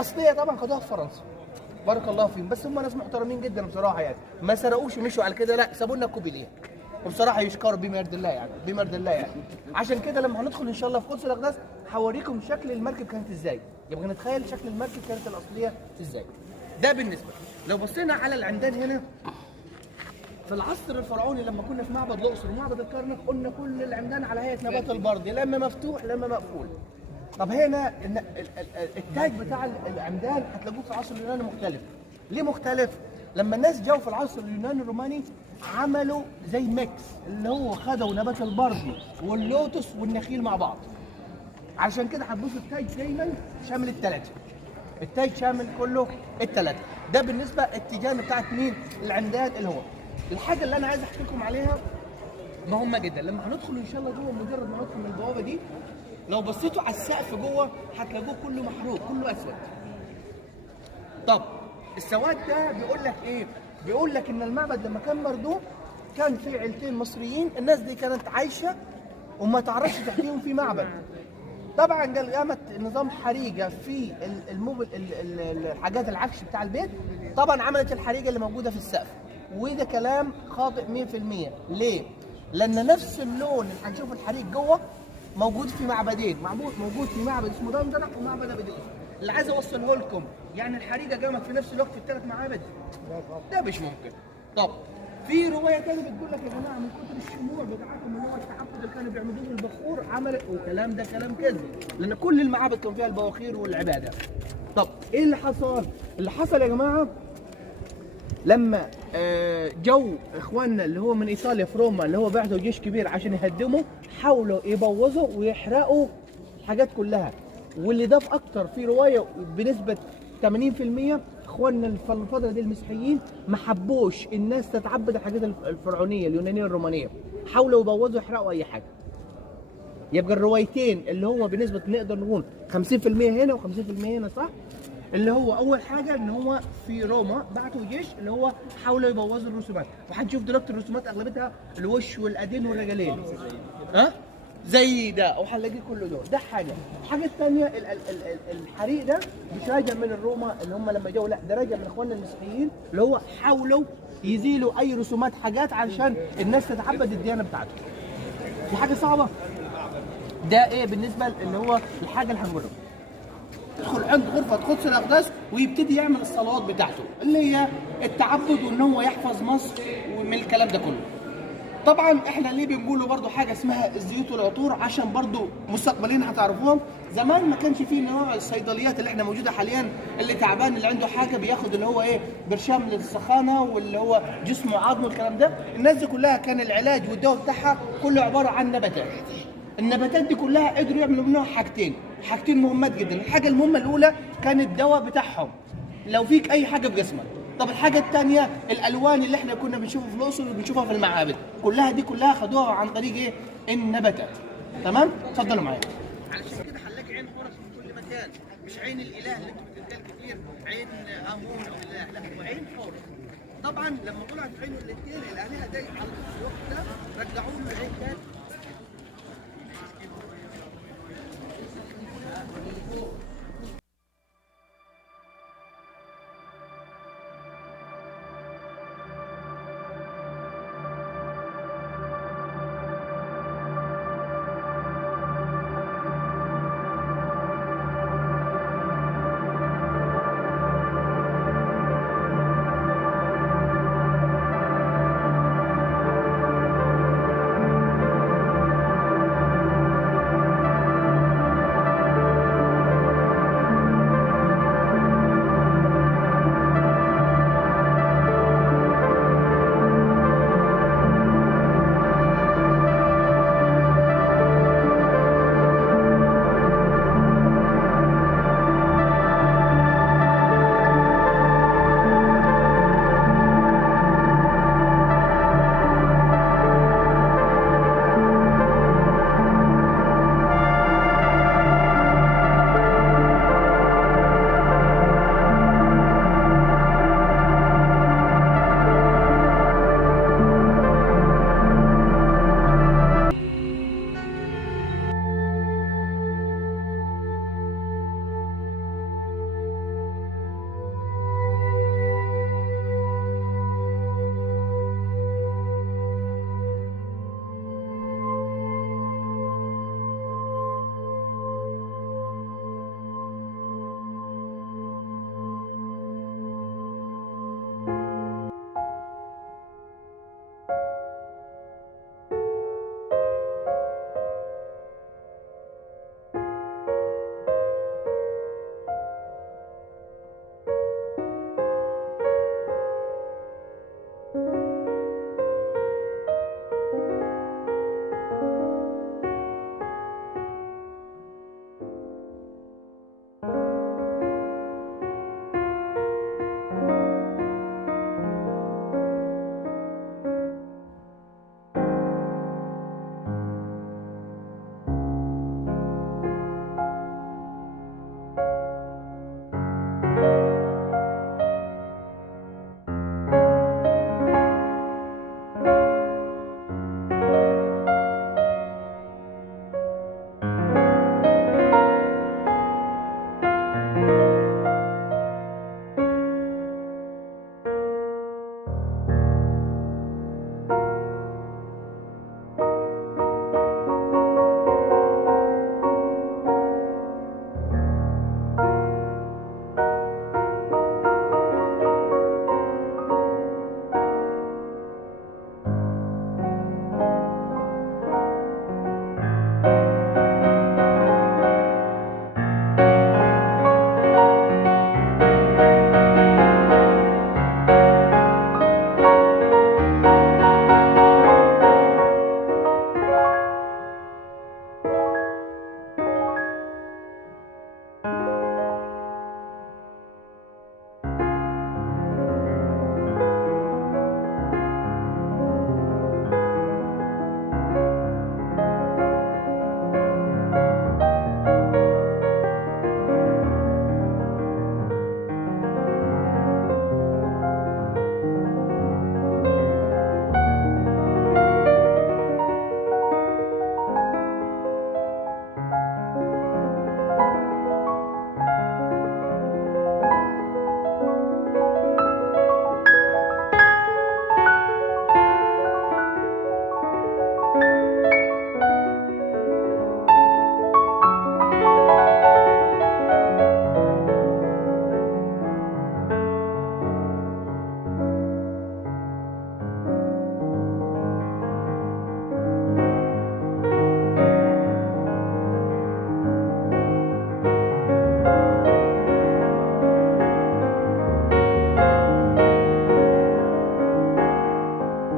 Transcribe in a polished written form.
الاصليه طبعا خدوها في فرنسا، بارك الله فيهم، بس هم ناس محترمين جدا بصراحه يعني، ما سرقوش ومشوا على كده، لا سابوا لنا كوبي ليها، وبصراحه يشكروا بما يرضي الله يعني، بما يرضي الله يعني. عشان كده لما هندخل ان شاء الله في قدس الاقداس هوريكم شكل المركب كانت ازاي، يبقى نتخيل شكل المركب كانت الاصليه ازاي. ده بالنسبه. لو بصينا على العمدان هنا في العصر الفرعوني لما كنا في معبد الاقصر ومعبد الكرنك قلنا كل العمدان على هيئه نبات البرد، لا اما مفتوح لا اما مقفول. طب هنا التاج بتاع العمدان هتلاقوه في العصر اليوناني مختلف. ليه مختلف؟ لما الناس جو في العصر اليوناني الروماني عملوا زي ميكس، اللي هو خدوا نبات البردي واللوتس والنخيل مع بعض. عشان كده هتبصوا التاج دايما شامل الثلاثه. التاج شامل كله الثلاثه. ده بالنسبه التيجان بتاعت مين؟ العمدان اللي هو. الحاجه اللي انا عايز احكي لكم عليها مهمه جدا، لما هندخل ان شاء الله جوه مجرد ما ندخل من البوابه دي، لو بصيتوا على السقف جوه هتلاقوه كله محروق، كله اسود. طب السواد ده بيقول لك ايه؟ بيقول لك ان المعبد لما كان مردوم كان في عيلتين مصريين، الناس دي كانت عايشه وما تعرفش تحتيهم في معبد. طبعا قامت نظام حريقه في الحاجات العفش بتاع البيت، طبعا عملت الحريقه اللي موجوده في السقف، وده كلام خاطئ 100%. ليه؟ لان نفس اللون اللي هنشوف الحريق جوه موجود في معبدين، موجود في معبد اسمه دندنه ومعبد ابو دقيق. اللي عايز اوصله لكم يعني الحريقه قامت في نفس الوقت في الثلاث معابد؟ ده مش ممكن. طب في روايه ثانيه بتقول لك يا جماعه من كتر الشموع بتاعتهم اللي هو التعبد اللي كانوا بيعملوه بالبخور عملت، والكلام ده كلام كذب، لان كل المعابد كان فيها البواخير والعباده. طب ايه اللي حصل؟ اللي حصل يا جماعه لما جو اخواننا اللي هو من ايطاليا في روما اللي هو بعثوا جيش كبير عشان يهدموا، حاولوا يبوظوا ويحرقوا الحاجات كلها. واللي ضاف اكتر في روايه بنسبه 80% اخواننا في الفتره دي المسيحيين ما حبوش الناس تتعبد الحاجات الفرعونيه اليونانيه الرومانيه، حاولوا يبوظوا يحرقوا اي حاجه. يبقى الروايتين اللي هو بنسبه نقدر نقول 50% هنا و50% هنا صح؟ اللي هو اول حاجه ان هو في روما بعتوا جيش اللي هو حاولوا يبوظوا الرسومات، وهنشوف دلوقتي الرسومات اغلبتها الوش والايدين والرجلين زي ده، او هنلاقيه كله دول. ده حاجه. الحاجه الثانيه الحريق ده مش راجع من الروما اللي هم لما جو، لا ده راجع من اخواننا المسيحيين اللي هو حاولوا يزيلوا اي رسومات حاجات علشان الناس تتعبد الديانه بتاعتهم. دي حاجه صعبه. ده ايه بالنسبه اللي هو الحاجه اللي هنقولها. يدخل عند غرفه قدس الاقداس ويبتدي يعمل الصلوات بتاعته اللي هي التعبد وان هو يحفظ مصر ومن الكلام ده كله. طبعا احنا ليه بنقوله برضو حاجه اسمها الزيوت والعطور عشان برضو مستقبلين هتعرفوهم. زمان ما كانش فيه نوع الصيدليات اللي احنا موجوده حاليا، اللي تعبان اللي عنده حاجه بياخد اللي هو ايه برشام للسخانه واللي هو جسمه عظمه الكلام ده. الناس دي كلها كان العلاج والدواء بتاعها كله عباره عن نباتات. النباتات دي كلها قدروا يعملوا منها حاجتين مهمات جدا. الحاجه المهمه الاولى كان الدواء بتاعهم لو فيك اي حاجه في جسمك. طب الحاجه الثانيه الالوان اللي احنا كنا بنشوفها في الاقصر وبنشوفها في المعابد، كلها خدوها عن طريق ايه؟ النباتات. تمام؟ اتفضلوا معايا. علشان كده هنلاقي عين حورس في كل مكان، مش عين الاله اللي انتوا بتتقال كتير عين امون او الاله، لا هو عين حورس. طبعا لما طلعت عينه الاثنين الالهه دي على الوقت ده رجعوا له العين